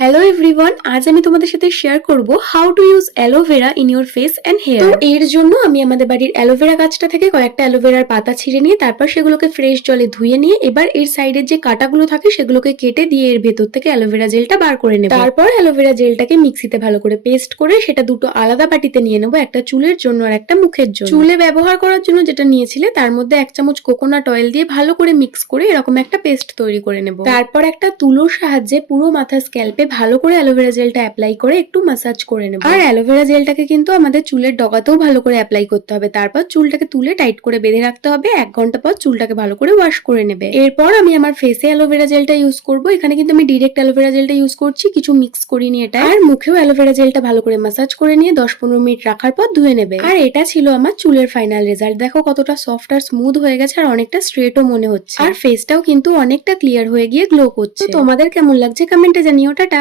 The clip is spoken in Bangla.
হ্যালো এভরিওয়ান, আজ আমি তোমাদের সাথে শেয়ার করব how to use aloe vera in your face and hair. তো এর জন্য আমি আমাদের বাড়ির অ্যালোভেরা গাছটা থেকে কয়েকটা অ্যালোভেরার পাতা ছিঁড়ে নিয়ে তারপর সেগুলোকে ফ্রেশ জলে ধুয়ে নিয়ে এবার এর সাইডের যে কাঁটাগুলো থাকে সেগুলোকে কেটে দিয়ে এর ভেতর থেকে অ্যালোভেরা জেলটা বার করে নেব। তারপর অ্যালোভেরা জেলটাকে মিক্সিতে ভালো করে পেস্ট করে সেটা দুটো আলাদা বাটিতে নিয়ে নেবো, একটা চুলের জন্য আর একটা মুখের জন্য। চুলে ব্যবহার করার জন্য যেটা নিয়েছিলে তার মধ্যে 1 চামচ কোকোনাট অয়েল দিয়ে ভালো করে মিক্স করে এরকম একটা পেস্ট তৈরি করে নেব। তারপর একটা তুলোর সাহায্যে পুরো মাথার স্ক্যাল্পে ভালো করে অ্যালোভেরা জেলটা অ্যাপ্লাই করে একটু ম্যাসাজ করে নেব। আর অ্যালোভেরা জেলটাকে কিন্তু আমাদের চুলের ডগাতেও ভালো করে অ্যাপ্লাই করতে হবে। তারপর চুলটাকে তুলে টাইট করে বেঁধে রাখতে হবে। 1 ঘন্টা পর চুলটাকে ভালো করে ওয়াশ করে নেবে। এরপর আমি আমার ফেসে অ্যালোভেরা জেলটা ইউজ করব। এখানে কিন্তু আমি ডিরেক্ট অ্যালোভেরা জেলটা ইউজ করছি, কিছু মিক্স করিনি এটা। আর মুখেও অ্যালোভেরা জেলটা ভালো করে ম্যাসাজ করে নিয়ে 10-15 মিনিট রাখার পর ধুয়ে নেবে। আর এটা ছিল আমার চুলের ফাইনাল রেজাল্ট। দেখো কতটা সফট আর স্মুথ হয়ে গেছে আর অনেকটা স্ট্রেটও মনে হচ্ছে। আর ফেসটাও কিন্তু অনেকটা ক্লিয়ার হয়ে গিয়ে গ্লো করছে। তো তোমাদের কেমন লাগছে কমেন্টে জানিও। টাটা।